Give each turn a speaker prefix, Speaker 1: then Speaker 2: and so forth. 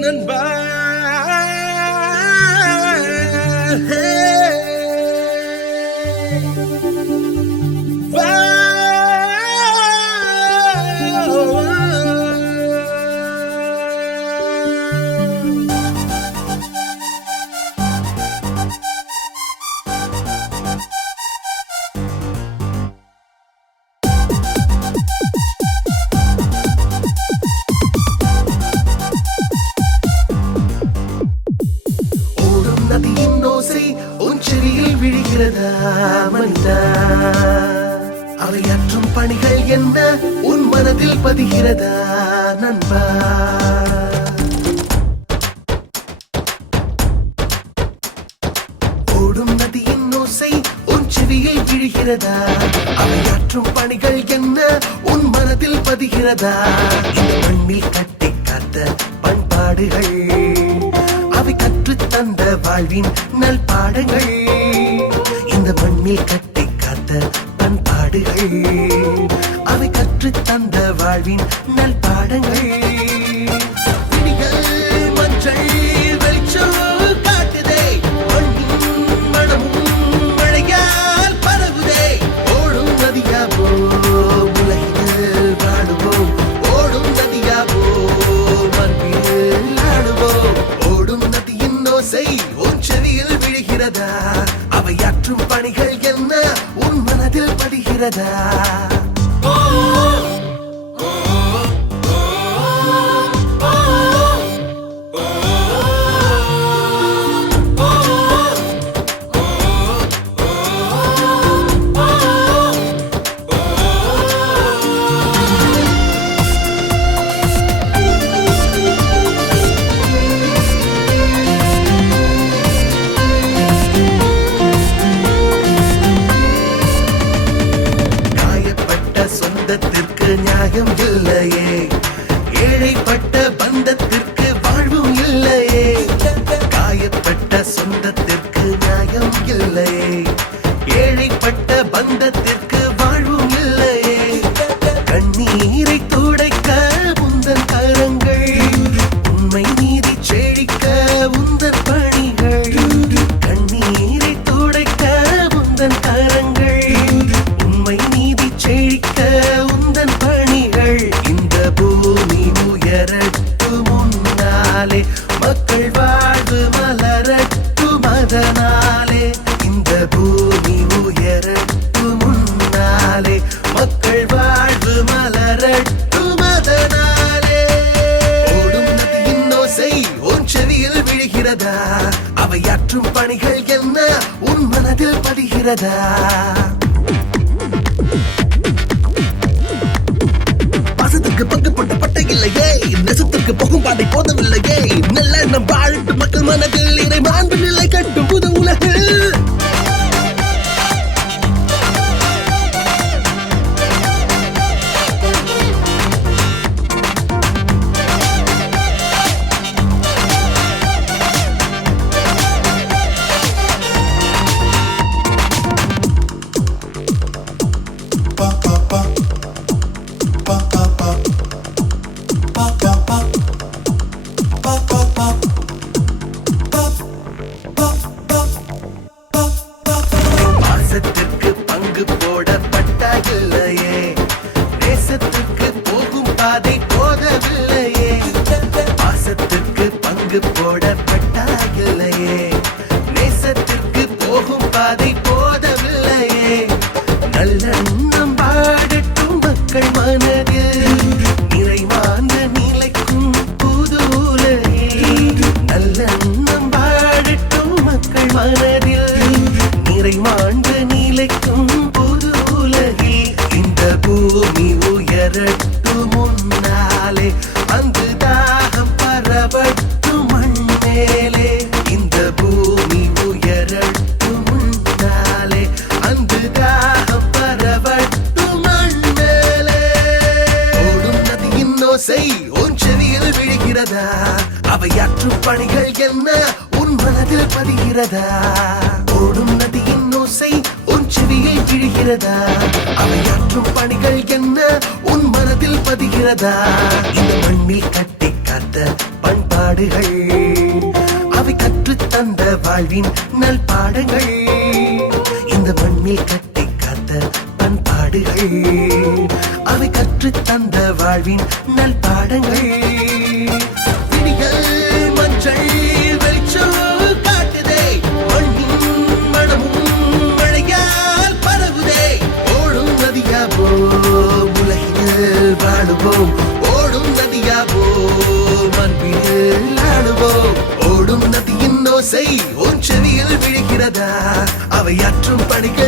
Speaker 1: நண்பா
Speaker 2: விழுகிறதா மனிதா? அவையாற்றும் பணிகள் என்ன உன் மனதில் பதிகிறதா நண்பா? ஓடும் நதியின் ஓசை உன் செவியில் விழுகிறதா? அவையாற்றும் பணிகள் என்ன உன் மனதில் பதிகிறதா? இந்த மண்ணில் கட்டி காத்த பண்பாடுகள் அவை கற்றுத்தந்த வாழ்வின் நல் பாடங்கள் இந்த மண்ணில் கட்டி காத்த பண்பாடுகள் அவை கற்றுத் தந்த வாழ்வின் நல் பாடங்கள் அவையாற்றும் பணிகள் என்ன? உன் மனதில் படுகிறதா? சொந்தத்திற்கு நியாயம் இல்லையே. ஏழைப்பட்ட பந்தத்திற்கு வாழ்வும் இல்லையே. காயப்பட்ட சொந்தத்திற்கு நியாயம் இல்லையே. ஏழைப்பட்ட பந்த செவியில் விழுகிறதா அவையாற்றும் பணிகள் என்ன? உன் மனதில் படுகிறதா
Speaker 1: பசத்துக்கு பங்கு பங்குப்பட்ட பட்டை இல்லையே. நெசத்துக்கு போகும் பாதை போதவில்லையே
Speaker 2: பங்கு போடப்பட்ட நேசத்திற்கு போகும் பாதை போதவில்லையே. நல்ல எண்ணம் பாடட்டும் மக்கள் மனதில் நிறைவான நிலைக்கும் புது நல்ல எண்ணம் பாடட்டும் மக்கள் மனதில் நிறைவாழ்ந்த நிலைக்கும் புது உலகில் இந்த பூமி உயரட்டு முன்னாலே வந்து தாகம் பரவட்டு மேலே இந்த பூமி உயரட்டு முன்னாலே அங்கு தாகம் பரவட்டு மண் மேலே ஓடும் நதியின் ஓசை உன் செவியில் விழுகிறதா? அவையாற்றும் பணிகள் என்ன? உன் மனதில் பதிகிறதா? ஓடும் நதியின் ஓசை உன் செவியில் விழுகிறதா? அவையாற்றும் பணிகள் என்ன? உன் மனதில் பதிகிறதா? இந்த மண்ணில் கட்டி காத்த பண்பாடுகள் வாழ்வின் நல் பாடங்கள். இந்த மண்ணில் கட்டி காத்த பண்பாடுகள் அவை கற்று தந்த வாழ்வின் நல் பாடங்கள். விடிகள் மஞ்சள் ஓடும் அவை அற்றும் பணிகள்